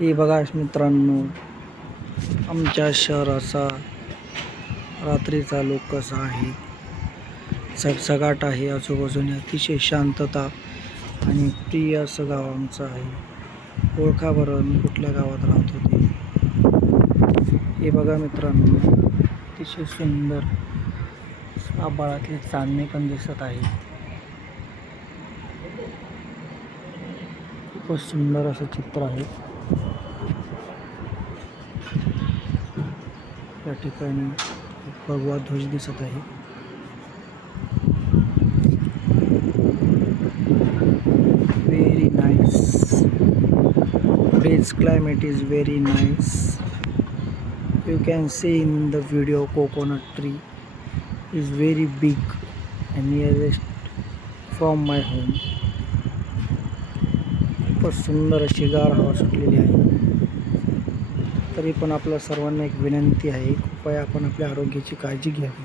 हे बघा मित्रांनो, आमच्या शहराचा रात्रीचा लोक कसा आहे. सगसगाट आहे, आजूबाजूने अतिशय शांतता आणि प्रिय असं गाव आमचं आहे. ओळखा बरं मी कुठल्या गावात राहत होते. हे बघा मित्रांनो, अतिशय सुंदर आभाळातले चांदणे पण दिसत आहे. खूपच सुंदर असं चित्र आहे. या ठिकाणी भगवा ध्वज दिसत आहे. Very nice. Today's climate is very nice. You can see in the video coconut tree is very big and nearest from my home. खूपच सुंदर अशी गार हवा सुटलेली आहे. तरी पण आपल्या सर्वांना एक विनंती आहे, कृपया आपण आपल्या आरोग्याची काळजी घ्यावी.